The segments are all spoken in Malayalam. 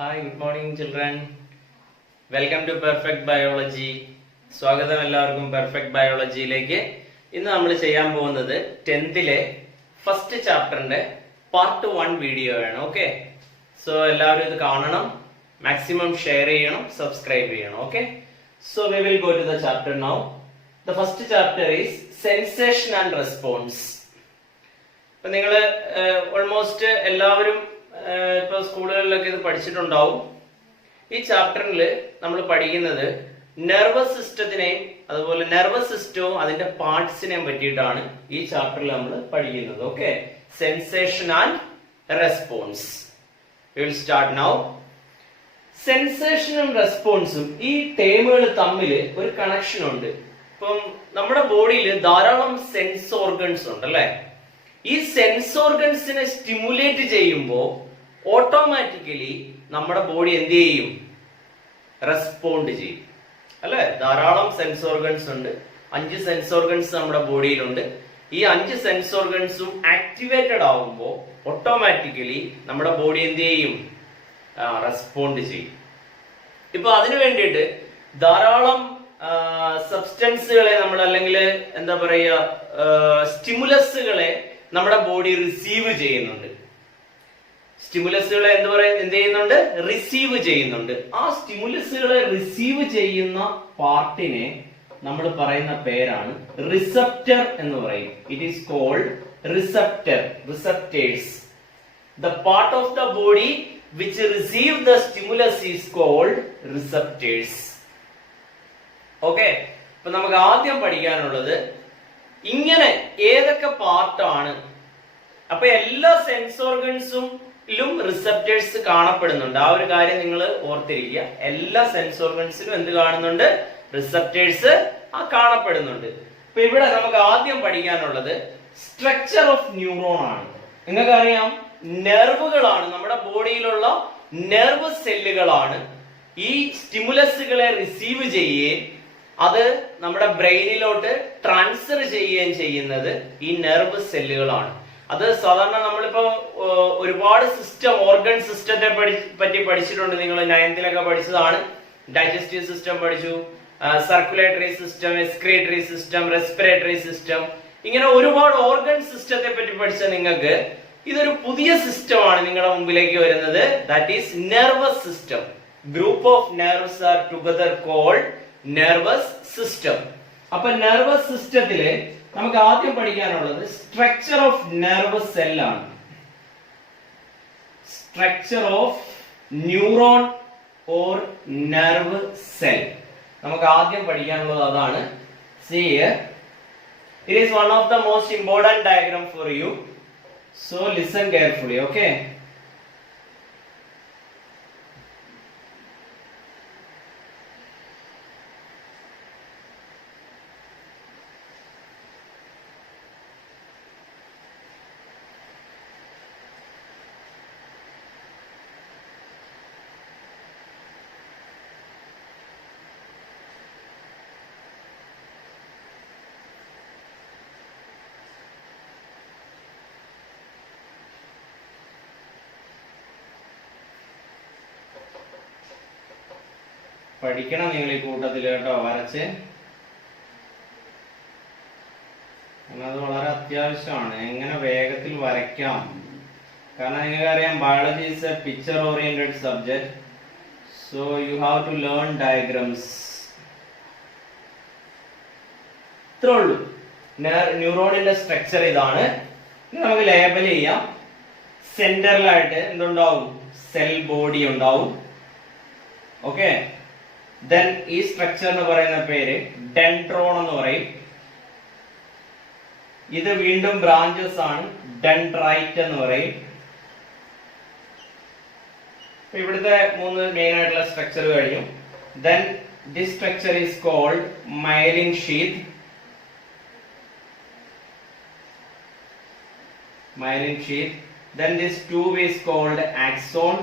Hi, good morning children. Welcome to Perfect Biology. സ്വാഗതം എല്ലാവർക്കും പെർഫെക്റ്റ് ബയോളജിയിലേക്ക്. ഇന്ന് നമ്മൾ ചെയ്യാൻ പോകുന്നത് 10th ഫസ്റ്റ് ചാപ്റ്ററിന്റെ പാർട്ട് 1 വീഡിയോ ആണ്. ഓക്കെ, സോ എല്ലാവരും ഇത് കാണണം, മാക്സിമം ഷെയർ ചെയ്യണം, സബ്സ്ക്രൈബ് ചെയ്യണം. Okay, so we will go to the chapter now. The first chapter is sensation and response. ഇപ്പൊ നിങ്ങൾ ഓൾമോസ്റ്റ് എല്ലാവരും ഇപ്പൊ സ്കൂളുകളിലൊക്കെ ഇത് പഠിച്ചിട്ടുണ്ടാവും. ഈ ചാപ്റ്ററിൽ നമ്മൾ പഠിക്കുന്നത് നെർവസ് സിസ്റ്റത്തിനെയും അതുപോലെ നെർവസ് സിസ്റ്റവും അതിന്റെ പാർട്സിനെയും പറ്റിയിട്ടാണ് ഈ ചാപ്റ്ററിൽ നമ്മൾ പഠിക്കുന്നത്. Okay, sensation and response. We will start now. സെൻസേഷനും റെസ്പോൺസും ഈ ടേമുകൾ തമ്മിൽ ഒരു കണക്ഷൻ ഉണ്ട്. ഇപ്പം നമ്മുടെ ബോഡിയിൽ ധാരാളം സെൻസ് ഓർഗൻസ് ഉണ്ട് അല്ലെ. ഈ സെൻസ് ഓർഗൻസിനെ സ്റ്റിമുലേറ്റ് ചെയ്യുമ്പോൾ ഓട്ടോമാറ്റിക്കലി നമ്മുടെ ബോഡി എന്ത് ചെയ്യും? റെസ്പോണ്ട് ചെയ്യും അല്ലെ. ധാരാളം സെൻസ് ഓർഗൻസ് ഉണ്ട്. 5 സെൻസ് ഓർഗൻസ് നമ്മുടെ ബോഡിയിലുണ്ട്. ഈ 5 സെൻസ് ഓർഗൻസും ആക്ടിവേറ്റഡ് ആവുമ്പോൾ ഓട്ടോമാറ്റിക്കലി നമ്മുടെ ബോഡി എന്ത് ചെയ്യും? റെസ്പോണ്ട് ചെയ്യും. ഇപ്പൊ അതിനു വേണ്ടിയിട്ട് ധാരാളം സബ്സ്റ്റൻസുകളെ നമ്മൾ അല്ലെങ്കിൽ എന്താ പറയുക സ്റ്റിമുലസുകളെ നമ്മുടെ ബോഡി റിസീവ് ചെയ്യുന്നുണ്ട്. സ്റ്റിമുലസുകളെ എന്ത് ചെയ്യുന്നുണ്ട്? റിസീവ് ചെയ്യുന്നുണ്ട്. ആ സ്റ്റിമുലസുകളെ റിസീവ് ചെയ്യുന്ന പാർട്ടിനെ നമ്മൾ പറയുന്ന പേരാണ് റിസപ്റ്റർ എന്ന് പറയും. It is called receptor, receptors. The part of the body which receive the stimulus is called receptors. Okay, ഇപ്പൊ നമുക്ക് ആദ്യം പഠിക്കാനുള്ളത് ഇങ്ങനെ ഏതൊക്കെ പാർട്ടാണ്. അപ്പൊ എല്ലാ സെൻസ് ഓർഗൻസും റിസപ്റ്റേഴ്സ് കാണപ്പെടുന്നുണ്ട്. ആ ഒരു കാര്യം നിങ്ങൾ ഓർത്തിരിക്കുക. എല്ലാ സെൻസ് ഓർഗൻസിലും എന്ത് കാണുന്നുണ്ട്? റിസപ്റ്റേഴ്സ് കാണപ്പെടുന്നുണ്ട്. ഇപ്പൊ ഇവിടെ നമുക്ക് ആദ്യം പഠിക്കാനുള്ളത് സ്ട്രക്ചർ ഓഫ് ന്യൂറോൺ ആണ്. നിങ്ങൾക്കറിയാം, നെർവുകളാണ് നമ്മുടെ ബോഡിയിലുള്ള നെർവ് സെല്ലുകളാണ് ഈ സ്റ്റിമുലസുകളെ റിസീവ് ചെയ്യുകയും അത് നമ്മുടെ ബ്രെയിനിലോട്ട് ട്രാൻസ്ഫർ ചെയ്യുകയും ചെയ്യുന്നത് ഈ നെർവ് സെല്ലുകളാണ്. അത് സാധാരണ നമ്മളിപ്പോ ഒരുപാട് സിസ്റ്റം, ഓർഗൻ സിസ്റ്റത്തെ പറ്റി പഠിച്ചിട്ടുണ്ട്. നിങ്ങൾ 9th പഠിച്ചതാണ്. ഡൈജസ്റ്റീവ് സിസ്റ്റം പഠിച്ചു, circulatory system, excretory system, respiratory system, ഇങ്ങനെ ഒരുപാട് ഓർഗൻ സിസ്റ്റത്തെ പറ്റി പഠിച്ച നിങ്ങൾക്ക് ഇതൊരു പുതിയ സിസ്റ്റമാണ് നിങ്ങളുടെ മുമ്പിലേക്ക് വരുന്നത്. That is nervous system. Group of nerves are together called nervous system. അപ്പൊ നെർവസ് സിസ്റ്റത്തില് നമുക്ക് ആദ്യം പഠിക്കാനുള്ളത് സ്ട്രക്ചർ ഓഫ് നെർവസ് സെൽ ആണ്. Structure of neuron or nerve cell നമുക്ക് ആദ്യം പഠിക്കാനുള്ളത് അതാണ്. See here, it is one of the most important diagram for you, so listen carefully. Okay, പഠിക്കണം നിങ്ങൾ ഈ കൂട്ടത്തിൽ കേട്ടോ, വരച്ച്. അത് വളരെ അത്യാവശ്യമാണ്. എങ്ങനെ വേഗത്തിൽ വരയ്ക്കാം. കാരണം നിങ്ങൾക്കറിയാം, biology is a picture oriented subject, so you have to learn diagrams. ഇത്രേ ഉള്ളൂ. ന്യൂറോണിന്റെ സ്ട്രക്ചർ ഇതാണ്. നമുക്ക് ലേബൽ ചെയ്യാം. സെന്ററിലായിട്ട് എന്തുണ്ടാവും? സെൽ ബോഡി ഉണ്ടാവും. ഓക്കെ, ദെൻ ഈ സ്ട്രക്ചർ എന്ന് പറയുന്ന പേര് ഡെൻഡ്രോൺ എന്ന് പറയും. ഇത് വീണ്ടും ബ്രാഞ്ചസ് ആണ്, ഡെൻഡ്രൈറ്റ് എന്ന് പറയും. ഇവിടുത്തെ 3 മെയിൻ ആയിട്ടുള്ള സ്ട്രക്ചർ കഴിഞ്ഞു. Then this structure is called myelin sheath. Myelin sheath. Then this tube is called axon.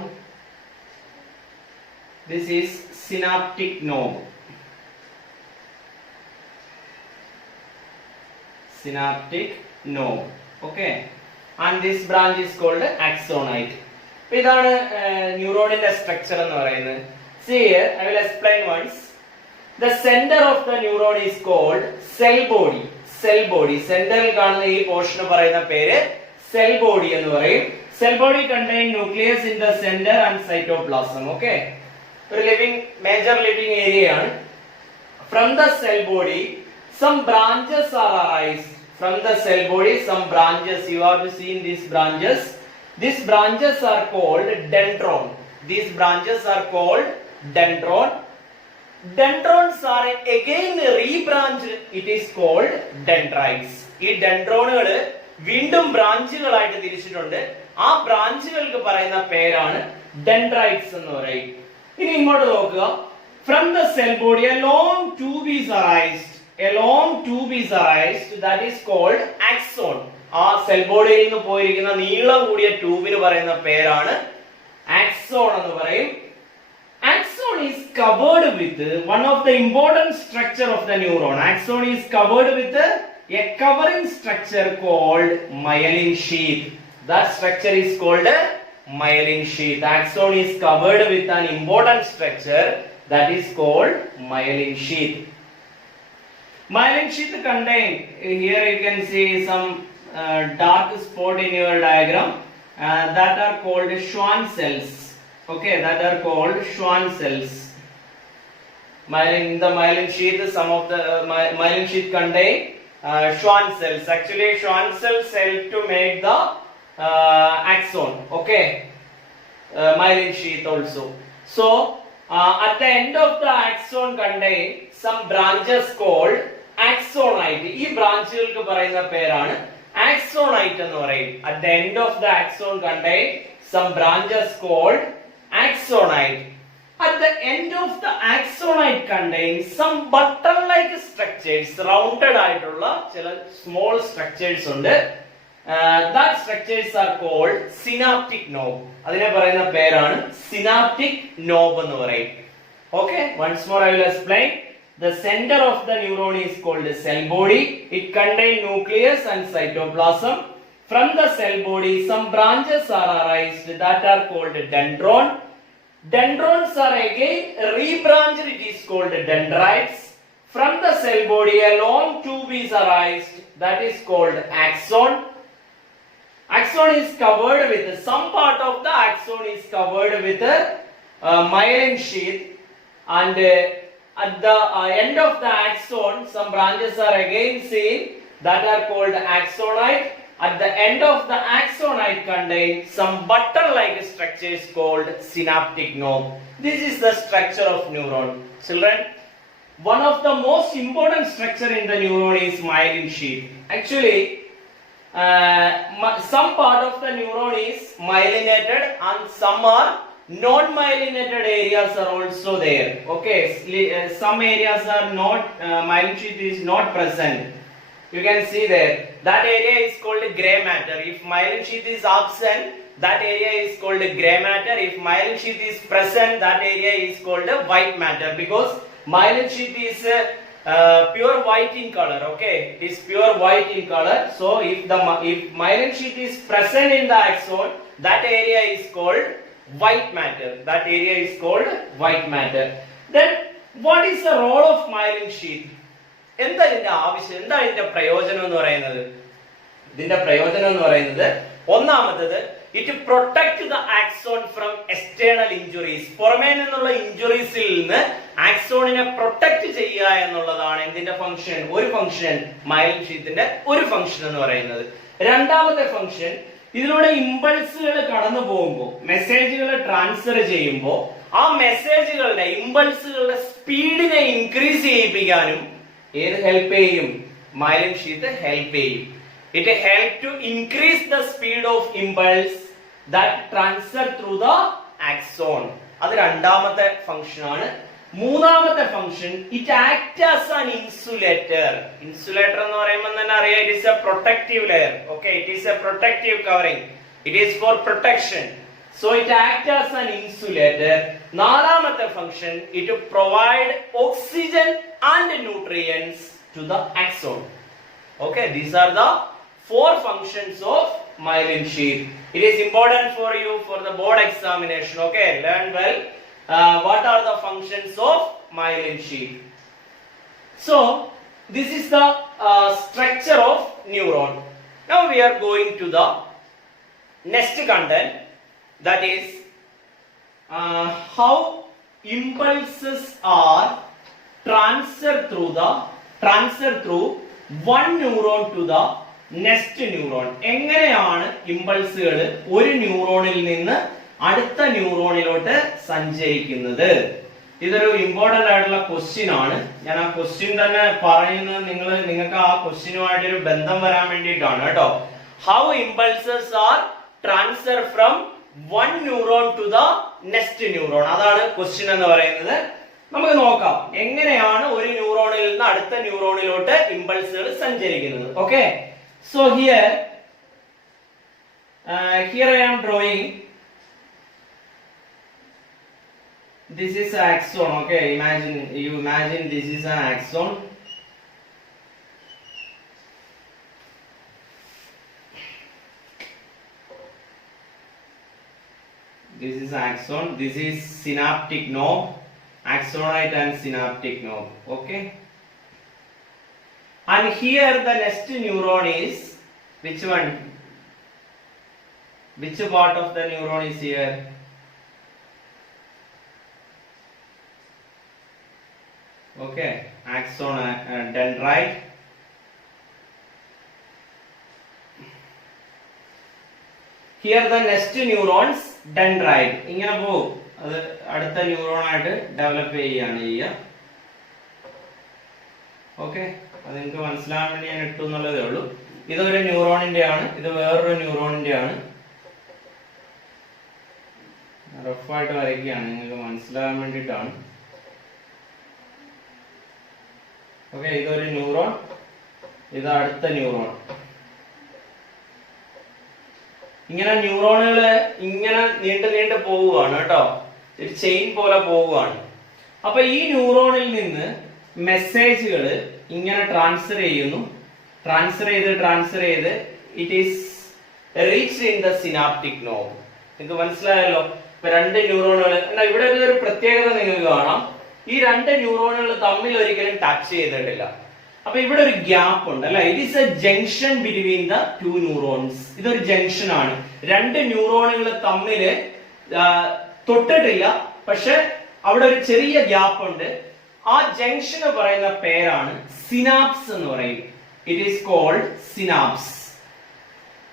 This is synaptic knob. Synaptic knob. Okay. And this branch is called axonite. ഇതാണ് ന്യൂറോണിന്റെ സ്ട്രക്ചർ എന്ന് പറയുന്നത്. See here, I will explain once. The center of the neuron is called cell body. Cell body. സെന്ററിൽ കാണുന്ന ഈ പോർഷൻ പറയുന്ന പേര് cell body എന്ന് പറയും. Cell body contain nucleus in the center and cytoplasm. Okay. ഒരു major living area ആണ്. From the cell body, some branches are arise. From the cell body, some branches. You have seen these branches. These branches are called dendron. These branches are called dendron. Dendrons are again rebranched. It is called dendrites. ഈ ഡെൻഡ്രോണുകൾ വീണ്ടും ബ്രാഞ്ചുകളായിട്ട് തിരിച്ചിട്ടുണ്ട്. ആ ബ്രാഞ്ചുകൾക്ക് പറയുന്ന പേരാണ് ഡെൻഡ്രൈറ്റ്സ് എന്ന് പറയും. ഇനി ഇങ്ങോട്ട് നോക്കുക. From the cell body, a long tube is arised. A long tube is arised. That is called axon. ആ സെൽ ബോഡിയിൽ നിന്ന് പോയിരിക്കുന്ന നീളം കൂടിയ ട്യൂബിന് പറയുന്ന പേരാണ് ആക്സോൺ എന്ന് പറയും. Axon is covered with one of the important structure of the neuron. Axon is covered with a covering structure called myelin sheath. That structure is called myelin sheath. Axon is covered with an important structure that is called myelin sheath. Myelin sheath contain, here you can see some dark spot in your diagram, that are called Schwann cells. Okay, that are called Schwann cells. The myelin sheath, some of the myelin sheath contain Schwann cells. Actually, Schwann cells help to make the axon. Okay, myelin sheath also. So, at the end of the axon contain some branches called axonite. ഈ ബ്രാഞ്ചുകൾക്ക് പറയുന്ന പേരാണ് axonite എന്ന് പറയും. At the end of the axon contain some branches called axonite. At the end of the axonite contains some button-like structures, rounded ആയിട്ടുള്ള ചില small structures ഉണ്ട്. That structures are called synaptic knob. അതിനെ പറയുന്ന പേരാണ് synaptic knob എന്ന് പറയും. Okay, once more I will explain. The center of the neuron is called cell body. It contains nucleus and cytoplasm. From the cell body, some branches are arised that are called dendron. Dendrons are again rebranched. It is called dendrites. From the cell body, a long tube is arised that is called axon. Axon is covered with some part of the axon is covered with a myelin sheath, and at the end of the axon, some branches are again seen that are called axonite. At the end of the axonite contain some button-like structures called synaptic knob. This is the structure of neuron. Children, one of the most important structure in the neuron is myelin sheath. Actually, some part of the neuron is myelinated and some are non-myelinated areas are also there. Okay, some areas are not, myelin sheath is not present. You can see there, that area is called gray matter. If myelin sheath is absent, that area is called gray matter. If myelin sheath is present, that area is called white matter, because myelin sheath is pure white in color. Okay, it is pure white in color. So if myelin sheath is present in the axon, that area is called white matter. That area is called white matter. Then what is the role of myelin sheath? എന്താ ഇതിന്റെ ആവശ്യം, എന്താ ഇതിന്റെ പ്രയോജനം എന്ന് പറയുന്നത്? ഇതിന്റെ പ്രയോജനം എന്ന് പറയുന്നത്, ഒന്നാമത്തത്, it protect the axon from external injuries. പുറമേ നിന്നുള്ള ഇഞ്ചുറീസിൽ നിന്ന് ആക്സോണിനെ പ്രൊട്ടക്ട് ചെയ്യുക എന്നുള്ളതാണ് എന്തിന്റെ ഫംഗ്ഷൻ, ഒരു ഫംഗ്ഷൻ, മൈലിൻ ഷീത്തിന്റെ ഒരു ഫംഗ്ഷൻ എന്ന് പറയുന്നത്. രണ്ടാമത്തെ ഫംഗ്ഷൻ, ഇതിലൂടെ ഇമ്പൾസുകൾ കടന്നു പോകുമ്പോൾ, മെസ്സേജുകൾ ട്രാൻസ്ഫർ ചെയ്യുമ്പോൾ, ആ മെസ്സേജുകളുടെ ഇമ്പൾസുകളുടെ സ്പീഡിനെ ഇൻക്രീസ് ചെയ്യിപ്പിക്കാനും ഏത് ഹെൽപ്പ് ചെയ്യും, മൈലിൻ ഷീത്ത് ഹെൽപ്പ് ചെയ്യും. It help to increase the speed of impulse that transfer through the axon. അത് രണ്ടാമത്തെ ഫംഗ്ഷൻ ആണ്. മൂന്നാമത്തെ function, it act as an insulator. Insulator എന്ന് പറയുമ്പോൾ തന്നെ അറിയാം, it is a protective layer. Okay, it is a protective covering. It is for protection. So it act as an insulator. നാലാമത്തെ function, it provide oxygen and nutrients to the axon. Okay, these are the four functions of myelin sheath. It is important for you for the board examination. Okay, learn well. What are the functions of myelin sheath? So this is the structure of neuron. Now we are going to the next content, that is how impulses are transferred through one neuron to the next neuron. എങ്ങനെയാണ് ഇമ്പൾസുകൾ ഒരു ന്യൂറോണിൽ നിന്ന് അടുത്ത ന്യൂറോണിലോട്ട് സഞ്ചരിക്കുന്നത്? ഇതൊരു ഇമ്പോർട്ടന്റ് ആയിട്ടുള്ള ക്വസ്റ്റ്യൻ ആണ്. ഞാൻ ആ ക്വസ്റ്റ്യൻ തന്നെ പറയുന്നത് നിങ്ങൾക്ക് ആ ക്വസ്റ്റ്യനുമായിട്ട് ഒരു ബന്ധം വരാൻ വേണ്ടിയിട്ടാണ് കേട്ടോ. How impulses are transfer from one neuron to the next neuron, അതാണ് ക്വസ്റ്റ്യൻ എന്ന് പറയുന്നത്. നമുക്ക് നോക്കാം എങ്ങനെയാണ് ഒരു ന്യൂറോണിൽ നിന്ന് അടുത്ത ന്യൂറോണിലോട്ട് ഇമ്പൾസുകൾ സഞ്ചരിക്കുന്നത്. Okay, so here I am drawing. This is an axon. Okay, imagine this is an axon. This is axon. This is synaptic knob, axonite and synaptic knob. Okay, and here the next neuron is which one? Which part of the neuron is here? Okay, axon, dendrite. Here the next neurons dendrite. ഇങ്ങനെ പോകും, അത് അടുത്ത ന്യൂറോൺ ആയിട്ട് ഡെവലപ്പ് ചെയ്യുകയാണ് ചെയ്യുക. ഓക്കെ, അത് നിങ്ങൾക്ക് മനസ്സിലാകാൻ വേണ്ടി ഞാൻ ഇട്ടു എന്നുള്ളതേ ഉള്ളൂ. ഇതൊരു ന്യൂറോണിന്റെ ആണ്, ഇത് വേറൊരു ന്യൂറോണിന്റെ ആണ്. റഫായിട്ട് വരയ്ക്കുകയാണ് നിങ്ങൾക്ക് മനസ്സിലാകാൻ വേണ്ടിയിട്ടാണ്. ഓക്കെ, ഇതൊരു ന്യൂറോൺ, ഇത് അടുത്ത ന്യൂറോൺ. ഇങ്ങനെ ന്യൂറോണുകള് ഇങ്ങനെ നീണ്ടു പോവുകയാണ് കേട്ടോ, ഒരു ചെയിൻ പോലെ പോവുകയാണ്. അപ്പൊ ഈ ന്യൂറോണിൽ നിന്ന് മെസ്സേജുകൾ ഇങ്ങനെ ട്രാൻസ്ഫർ ചെയ്യുന്നു. ട്രാൻസ്ഫർ ചെയ്ത് it is reached in the synaptic knob. നിങ്ങൾക്ക് മനസ്സിലായല്ലോ. ഇപ്പൊ രണ്ട് ന്യൂറോണുകൾ, ഇവിടെ ഒരു പ്രത്യേകത നിങ്ങൾക്ക് കാണാം. ഈ രണ്ട് ന്യൂറോണുകൾ തമ്മിൽ ഒരിക്കലും ടച്ച് ചെയ്തിട്ടില്ല. അപ്പൊ ഇവിടെ ഒരു ഗ്യാപ്പ് ഉണ്ട് അല്ലെ. It is A junction between the two neurons. ഇതൊരു ജംഗ്ഷൻ ആണ്. രണ്ട് ന്യൂറോണുകൾ തമ്മിൽ തൊട്ടിട്ടില്ല, പക്ഷെ അവിടെ ഒരു ചെറിയ ഗ്യാപ്പ് ഉണ്ട്. ആ ജംഗ്ഷന് പറയുന്ന പേരാണ് സിനാപ്സ് എന്ന് പറയും. It is called synapse.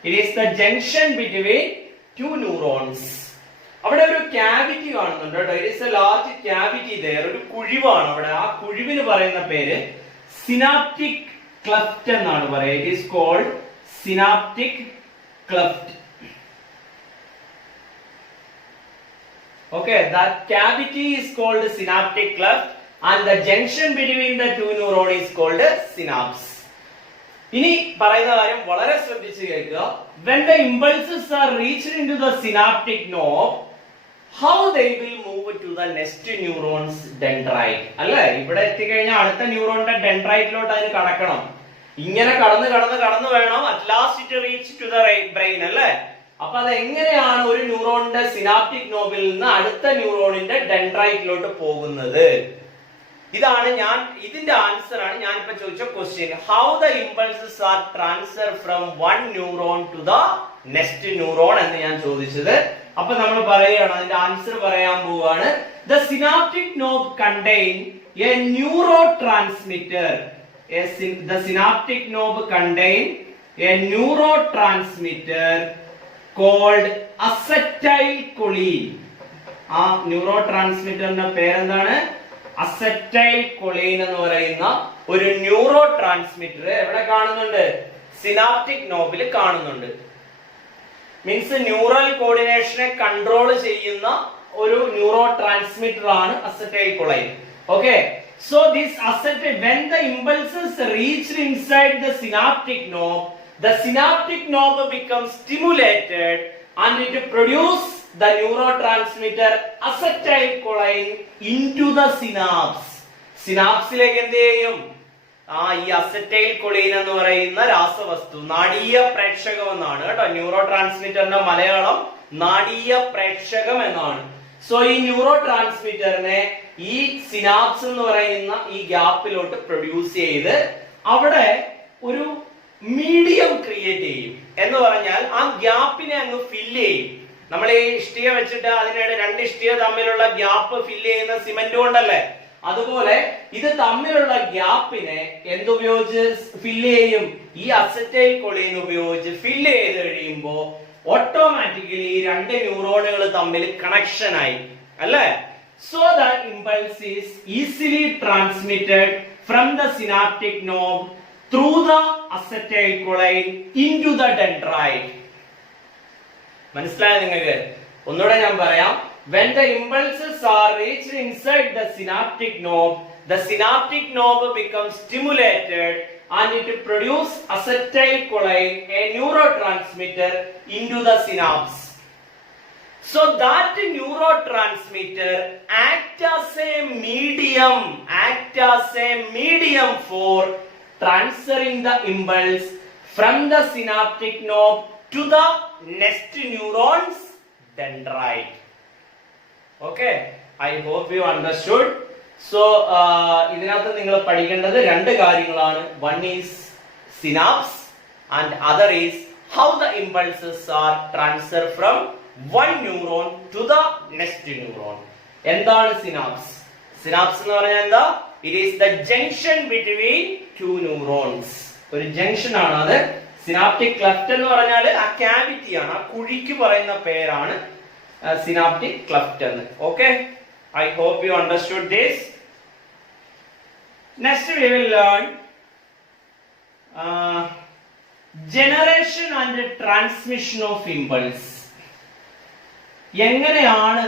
It is the junction between two neurons. അവിടെ ഒരു ക്യാവിറ്റി കാണുന്നുണ്ട് കേട്ടോ. It is a large cavity there. ഒരു കുഴിവാണ് അവിടെ. ആ കുഴിവിന് പറയുന്ന പേര് സിനാപ്റ്റിക് ക്ലെഫ്റ്റ് എന്നാണ് പറയുക. It is called synaptic cleft. Okay, that cavity is called synaptic cleft and the junction between the two neurons is called synapse. ഇനി പറയുന്ന കാര്യം വളരെ ശ്രദ്ധിച്ച് കേൾക്കുക. When the impulses are reached into the synaptic knob, how they will move to the next neuron's dendrite. അല്ലേ, ഇവിടെ എത്തിക്കഴിഞ്ഞാൽ അടുത്ത ന്യൂറോണിന്റെ ഡെൻഡ്രൈറ്റിലോട്ട് അതിന് കടക്കണം. ഇങ്ങനെ കടന്ന് വേണം at last it reach to the brain അല്ലേ. അപ്പൊ അത് എങ്ങനെയാണ് ഒരു ന്യൂറോണിന്റെ സിനാപ്റ്റിക് നോബിൽ നിന്ന് അടുത്ത ന്യൂറോണിന്റെ ഡെൻഡ്രൈറ്റിലോട്ട് പോകുന്നത്? ഇതാണ് ഇതിന്റെ ആൻസർ ആണ് ഞാൻ ഇപ്പൊ ചോദിച്ച question. How the impulses are transfer from one neuron to the next neuron എന്ന് ഞാൻ ചോദിച്ചത്. അപ്പൊ നമ്മൾ പറയുകയാണ്, അതിന്റെ ആൻസർ പറയാൻ പോവുകയാണ്. The synaptic knob contain A neuro transmitter. The synaptic knob contain A neuro transmitter called acetylcholine. ആ ന്യൂറോ ട്രാൻസ്മിറ്ററിന്റെ പേരെന്താണ്? അസറ്റൈൽകൊളീൻ എന്ന് പറയുന്ന ഒരു ന്യൂറോ ട്രാൻസ്മിറ്റർ എവിടെ കാണുന്നുണ്ട്? സിനാപ്റ്റിക് നോബിൽ കാണുന്നുണ്ട്. മീൻസ് ന്യൂറൽ കോർഡിനേഷനെ കൺട്രോൾ ചെയ്യുന്ന ഒരു ന്യൂറോ ട്രാൻസ്മിറ്റർ ആണ് acetylcholine. Okay, so this when the impulses reach inside the synaptic knob, the synaptic knob becomes stimulated and it produces the neurotransmitter acetylcholine into the synapse. സിനാപ്സിലേക്ക് എന്ത് ചെയ്യും? ഈ അസറ്റൈൽ കൊളീൻ എന്ന് പറയുന്ന രാസവസ്തു നാഡീയ പ്രേക്ഷകം എന്നാണ് കേട്ടോ. ന്യൂറോ ട്രാൻസ്മിറ്ററിന്റെ മലയാളം നാഡീയ പ്രേക്ഷകം എന്നാണ്. സോ ഈ ന്യൂറോ ട്രാൻസ്മിറ്ററിനെ ഈ സിനാപ്സ് എന്ന് പറയുന്ന ഈ ഗ്യാപ്പിലോട്ട് പ്രൊഡ്യൂസ് ചെയ്ത് അവിടെ ഒരു മീഡിയം ക്രിയേറ്റ് ചെയ്യും. എന്ന് പറഞ്ഞാൽ ആ ഗ്യാപ്പിനെ അങ്ങ് ഫില്ല് ചെയ്യും. നമ്മൾ ഈ ഇഷ്ടിക വെച്ചിട്ട് അതിനിടെ രണ്ട് ഇഷ്ടിക തമ്മിലുള്ള ഗ്യാപ്പ് ഫില്ല് ചെയ്യുന്ന സിമന്റ് കൊണ്ടല്ലേ, അതുപോലെ ഇത് തമ്മിലുള്ള ഗ്യാപ്പിനെ എന്തുപയോഗിച്ച് ഫില്ല് ചെയ്യും? ഈ അസറ്റൈൽ കൊളീൻ ഉപയോഗിച്ച് ഫില്ല് ചെയ്ത് കഴിയുമ്പോ ഓട്ടോമാറ്റിക്കലി ഈ രണ്ട് ന്യൂറോണുകൾ തമ്മിൽ കണക്ഷൻ ആയി അല്ലേ. So that impulse is easily transmitted from the synaptic knob through the acetyl choline into the dendrite. മനസ്സിലായോ നിങ്ങൾക്ക്? ഒന്നുകൂടെ ഞാൻ പറയാം. When the impulses are reached inside the synaptic knob becomes stimulated and it produces acetylcholine, a neurotransmitter, into the synapse. So that neurotransmitter acts as a medium for transferring the impulse from the synaptic knob to the next neuron's dendrite. Okay, I hope you understood. So ഇതിനകത്ത് നിങ്ങൾ പഠിക്കേണ്ടത് രണ്ട് കാര്യങ്ങളാണ്. One is synapse and other is how the impulses are transferred from one neuron to the next neuron. എന്താണ് സിനാപ്സ്? സിനാപ്സ് എന്ന് പറഞ്ഞാൽ എന്താ? It is the junction between two neurons. ഒരു ജംഗ്ഷൻ ആണ് അത്. സിനാപ്റ്റിക് ക്ലെഫ്റ്റ് എന്ന് പറഞ്ഞാൽ ആ ക്യാവിറ്റി ആണ്, ആ കുഴിക്ക് പറയുന്ന പേരാണ് synaptic cleft എന്ന്. Okay, I hope you understood this. Next we will learn generation and transmission of impulse. എങ്ങനെയാണ്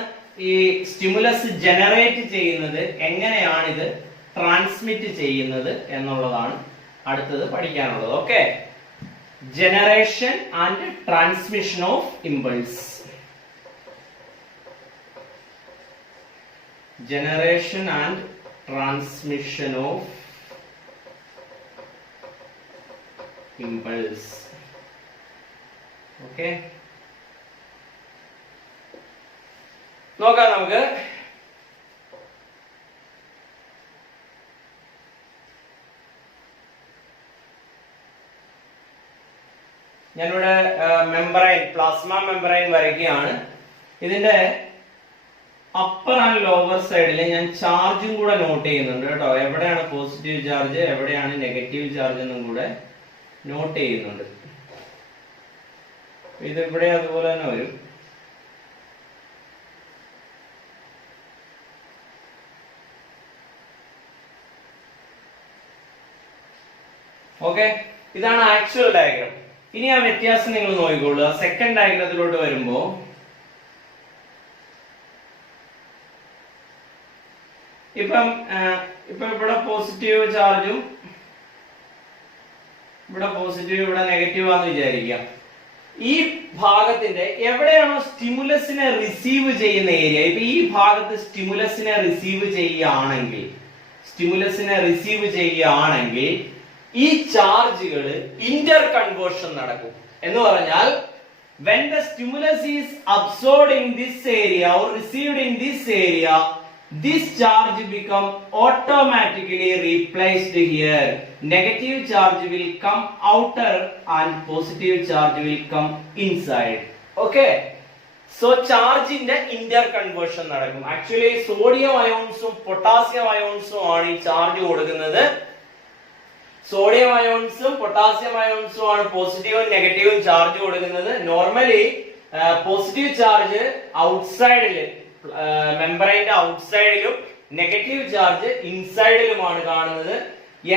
ഈ സ്റ്റിമുലസ് ജനറേറ്റ് ചെയ്യുന്നത്, എങ്ങനെയാണ് ഇത് ട്രാൻസ്മിറ്റ് ചെയ്യുന്നത് എന്നുള്ളതാണ് അടുത്തത് പഠിക്കാനുള്ളത്. Okay, generation and transmission of impulse. Generation and transmission of impulse. Okay, നോക്കാം നമുക്ക്. ഞാനിവിടെ മെമ്പറൈൻ, പ്ലാസ്മ മെമ്പറൈൻ വരയ്ക്കുകയാണ്. ഇതിന്റെ അപ്പർ ആൻഡ് ലോവർ സൈഡിൽ ഞാൻ ചാർജും കൂടെ നോട്ട് ചെയ്യുന്നുണ്ട് കേട്ടോ. എവിടെയാണ് പോസിറ്റീവ് ചാർജ്, എവിടെയാണ് നെഗറ്റീവ് ചാർജ് എന്നും കൂടെ നോട്ട് ചെയ്യുന്നുണ്ട്. ഇതിവിടെ അതുപോലെ തന്നെ വരും. ഓക്കെ, ഇതാണ് ആക്ച്വൽ ഡയഗ്രാം. ഇനി ആ വ്യത്യാസം നിങ്ങൾ നോക്കിക്കോളൂ. സെക്കൻഡ് ഡയഗ്രത്തിലോട്ട് വരുമ്പോ ഇപ്പം ഇവിടെ പോസിറ്റീവ് ചാർജും ഇവിടെ പോസിറ്റീവ് ഇവിടെ നെഗറ്റീവ് ആണെന്ന് വിചാരിക്കാം. ഈ ഭാഗത്തിന്റെ എവിടെയാണോ സ്റ്റിമുലസിനെ റിസീവ് ചെയ്യുന്ന ഏരിയ, ഇപ്പൊ ഈ ഭാഗത്ത് സ്റ്റിമുലസിനെ റിസീവ് ചെയ്യുകയാണെങ്കിൽ ഈ ചാർജുകൾ ഇന്റർ കൺവേർഷൻ നടക്കും. എന്ന് പറഞ്ഞാൽ when the stimulus is absorbed in this area or received in this area, this charge become automatically replaced here. Negative charge will come outer and positive charge will come inside. Okay, so charge in the inter conversion നടക്കും. Actually sodium ions ഉം potassium ions ഉം ആണ് ഈ ചാർജ് കൊടുക്കുന്നത്. സോഡിയം അയോൺസും പൊട്ടാസ്യം അയോൺസും ആണ് പോസിറ്റീവും നെഗറ്റീവും ചാർജ് കൊടുക്കുന്നത്. നോർമലി പോസിറ്റീവ് ചാർജ് ഔട്ട്സൈഡില്, മെമ്പറൈന്റെ ഔട്ട്സൈഡിലും നെഗറ്റീവ് ചാർജ് ഇൻസൈഡിലുമാണ് കാണുന്നത്.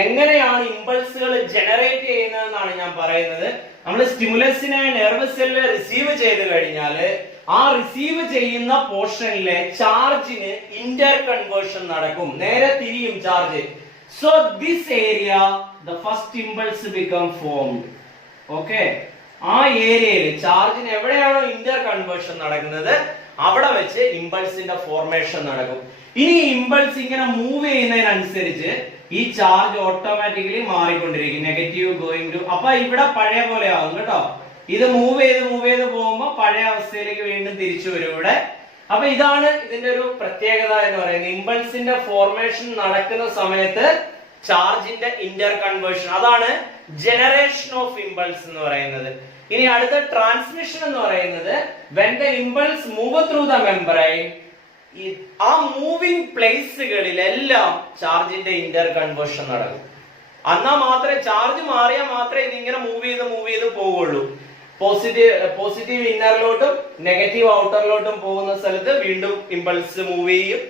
എങ്ങനെയാണ് ഇമ്പൾസുകൾ ജനറേറ്റ് ചെയ്യുന്നതെന്നാണ് ഞാൻ പറയുന്നത്. നമ്മൾ സ്റ്റിമുലസിനെ നെർവ് സെല്ല് റിസീവ് ചെയ്ത് കഴിഞ്ഞാൽ ആ റിസീവ് ചെയ്യുന്ന പോർഷനിലെ ചാർജിന് ഇന്റർ കൺവേർഷൻ നടക്കും, നേരെ തിരിയും charge. So this area, the first impulse become formed. Okay, ആ ഏരിയയിൽ ചാർജിന് എവിടെയാണോ ഇന്റർ കൺവേർഷൻ നടക്കുന്നത് അവിടെ വെച്ച് ഇമ്പൾസിന്റെ ഫോർമേഷൻ നടക്കും. ഇനി ഇമ്പൾസ് ഇങ്ങനെ മൂവ് ചെയ്യുന്നതിനനുസരിച്ച് ഈ ചാർജ് ഓട്ടോമാറ്റിക്കലി മാറിക്കൊണ്ടിരിക്കും. നെഗറ്റീവ് ഗോയിങ് ടു, അപ്പൊ ഇവിടെ പഴയ പോലെ ആവും കേട്ടോ. ഇത് മൂവ് ചെയ്ത് പോകുമ്പോൾ പഴയ അവസ്ഥയിലേക്ക് വീണ്ടും തിരിച്ചു വരും ഇവിടെ. അപ്പൊ ഇതാണ് ഇതിന്റെ ഒരു പ്രത്യേകത എന്ന് പറയുന്നത്. ഇമ്പൾസിന്റെ ഫോർമേഷൻ നടക്കുന്ന സമയത്ത് ചാർജിന്റെ ഇന്റർ കൺവേർഷൻ, അതാണ് ജനറേഷൻ ഓഫ് ഇമ്പൾസ് എന്ന് പറയുന്നത്. ഇനി അടുത്ത ട്രാൻസ്മിഷൻ എന്ന് പറയുന്നത് when the impulse move through the membrane, ആ മൂവിംഗ് പ്ലേസുകളിലെല്ലാം ചാർജിന്റെ ഇന്റർ കൺവേർഷൻ നടക്കും. എന്നാ മാത്രമേ ചാർജ് മാറിയാൽ മാത്രമേ ഇതിങ്ങനെ മൂവ് ചെയ്ത് പോവുള്ളൂ. പോസിറ്റീവ് ഇന്നറിലോട്ടും നെഗറ്റീവ് ഔട്ടറിലോട്ടും പോകുന്ന സ്ഥലത്ത് വീണ്ടും ഇമ്പൾസ് മൂവ് ചെയ്യും.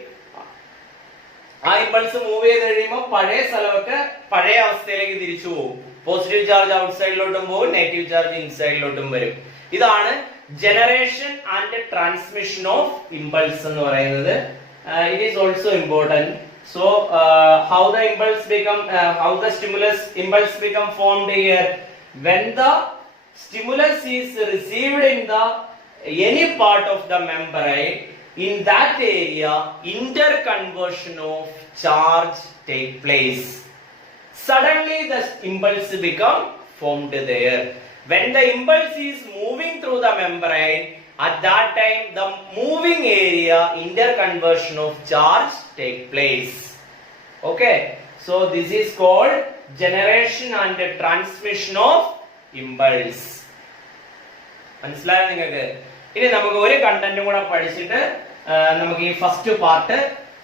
ആ ഇമ്പൾസ് മൂവ് ചെയ്ത് കഴിയുമ്പോൾ പഴയ സ്ഥലമൊക്കെ പഴയ അവസ്ഥയിലേക്ക് തിരിച്ചു പോകും. പോസിറ്റീവ് ചാർജ് ഔട്ട്സൈഡിലോട്ടും പോകും, നെഗറ്റീവ് ചാർജ് ഇൻസൈഡിലോട്ടും വരും. ഇതാണ് generation and transmission of impulse എന്ന് പറയുന്നത്. It is also important. So how the impulse become, how the stimulus impulse become formed here, when the stimulus is received in the any part of the membrane, in that area interconversion of charge take place. Suddenly the impulse become formed there. When the impulse is moving through the membrane, at that time the moving area interconversion of charge take place. Okay, so this is called generation and transmission of impulse. മനസ്സിലായോ നിങ്ങൾക്ക്? ഇനി നമുക്ക് ഒരു കണ്ടന്റും കൂടെ പഠിച്ചിട്ട് നമുക്ക് ഈ ഫസ്റ്റ് പാർട്ട്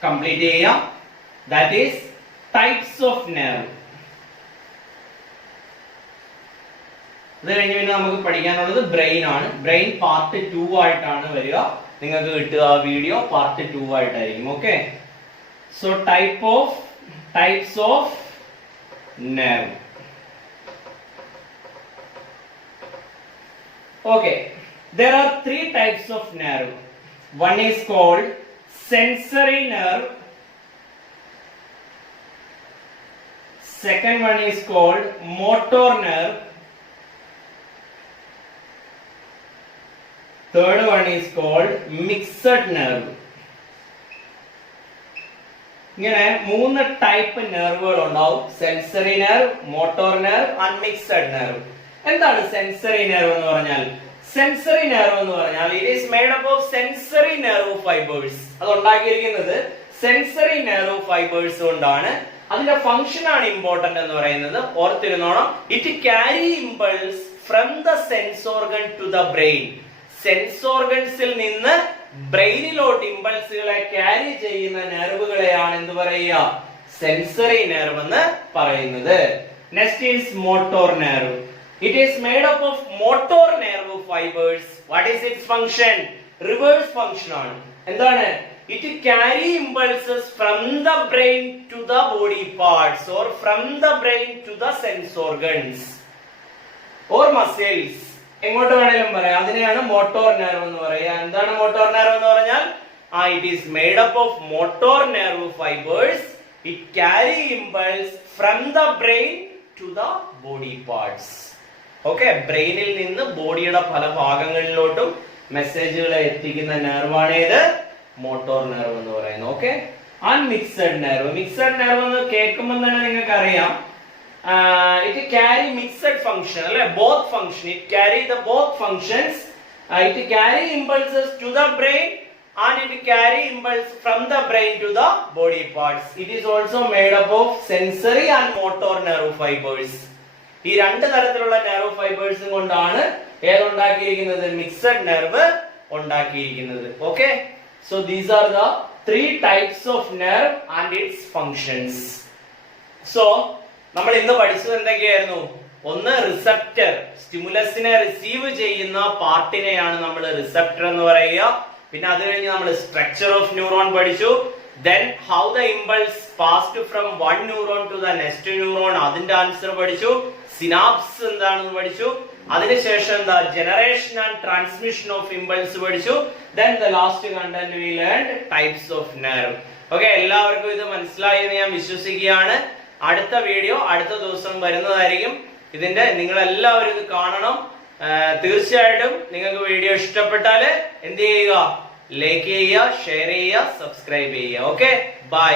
കംപ്ലീറ്റ് ചെയ്യാം. That is types of nerve. അത് കഴിഞ്ഞ് പിന്നെ നമുക്ക് പഠിക്കാനുള്ളത് ബ്രെയിൻ ആണ്. ബ്രെയിൻ പാർട്ട് 2 ആയിട്ടാണ് വരിക. നിങ്ങൾക്ക് കിട്ടുക വീഡിയോ പാർട്ട് 2 ആയിട്ടായിരിക്കും. Okay, so types of nerve. Okay, there are 3 types of nerve. One is called sensory nerve. Second one is called motor nerve. Third one is called mixed nerve. ഇങ്ങനെ 3 ടൈപ്പ് നെർവുകൾ ഉണ്ടാവും. Sensory nerve, motor nerve and mixed nerve. എന്താണ് സെൻസറി നെർവ് എന്ന് പറഞ്ഞാൽ? സെൻസറി നെർവ് എന്ന് പറഞ്ഞാൽ it is made up of sensory nerve fibres. അത് ഉണ്ടാക്കിയിരിക്കുന്നത് സെൻസറി നെർവ് ഫൈബേഴ്സ് കൊണ്ടാണ്. അതിന്റെ ഫംഗ്ഷൻ ആണ് ഇമ്പോർട്ടന്റ് എന്ന് പറയുന്നത്. ഓർത്തിരുന്നോണം, it carry impulse from the sense organ to the brain. Sense ഓർഗൻസിൽ നിന്ന് ബ്രെയിനിലോട്ട് ഇമ്പൾസുകളെ ക്യാരി ചെയ്യുന്ന നെർവുകളെയാണ് എന്ത് പറയുക? സെൻസറി നെർവ് എന്ന് പറയുന്നത്. Next is motor nerve. It is made up of motor nerve fibers. What is its function? Reverse function ആണ്. എന്താണ്? It carry impulses from the brain to the body parts or from the brain to the sense organs or muscles. എങ്ങോട്ട് വേണേലും പറയാം. അതിനെയാണ് മോട്ടോർ നെർവ് എന്ന് പറയുക. എന്താണ് മോട്ടോർ നെർവ് എന്ന് പറഞ്ഞാൽ? It is made up of motor nerve fibers. It carry impulse from the brain to the body parts. Okay, ബ്രെയിനിൽ നിന്ന് ബോഡിയുടെ പല ഭാഗങ്ങളിലോട്ടും മെസ്സേജുകളെ എത്തിക്കുന്ന നെർവാണ് ഏത്? മോട്ടോർ നെർവ് എന്ന് പറയുന്നത്. Okay, and mixed nerve. Mixed nerve എന്ന് കേൾക്കുമ്പോൾ തന്നെ നിങ്ങൾക്ക് അറിയാം, ഇറ്റ് ക്യാരി മിക്സഡ് ഫംഗ്ഷൻ അല്ലെ, both function. It carry the both functions. It carry impulses to the brain and it carry impulse from the brain to the body parts. It is also made up of sensory and motor nerve fibers. ഈ 2 തരത്തിലുള്ള നെർവ് ഫൈബേഴ്സും കൊണ്ടാണ് ഏതുണ്ടാക്കിയിരിക്കുന്നത്? മിക്സഡ് നെർവ് ഉണ്ടാക്കിയിരിക്കുന്നത്. Okay, so these are the 3 types of nerve and it's functions. So നമ്മൾ ഇന്ന് പഠിച്ചത് എന്തൊക്കെയായിരുന്നു? ഒന്ന് റിസപ്റ്റർ, സ്റ്റിമുലസിനെ റിസീവ് ചെയ്യുന്ന പാർട്ടിനെയാണ് നമ്മൾ റിസപ്റ്റർ എന്ന് പറയുക. പിന്നെ അത് കഴിഞ്ഞ് നമ്മൾ സ്ട്രക്ചർ ഓഫ് ന്യൂറോൺ പഠിച്ചു. Then how the impulse passed from one neuron to the next neuron, അതിന്റെ ആൻസർ പഠിച്ചു. സിനാപ്സ് എന്താണെന്ന് പഠിച്ചു. അതിനുശേഷം എന്താ generation and transmission of impulse പഠിച്ചു. Then the last content we learned types of nerve. Okay, എല്ലാവർക്കും ഇത് മനസ്സിലായി എന്ന് ഞാൻ വിശ്വസിക്കുകയാണ്. അടുത്ത വീഡിയോ അടുത്ത ദിവസം വരുന്നതായിരിക്കും. ഇതിന്റെ നിങ്ങൾ എല്ലാവരും ഇത് കാണണം. തീർച്ചയായിട്ടും നിങ്ങൾക്ക് വീഡിയോ ഇഷ്ടപ്പെട്ടാൽ എന്ത് ചെയ്യുക? ലൈക്ക് ചെയ്യുക, ഷെയർ ചെയ്യുക, സബ്സ്ക്രൈബ് ചെയ്യുക. Okay, by.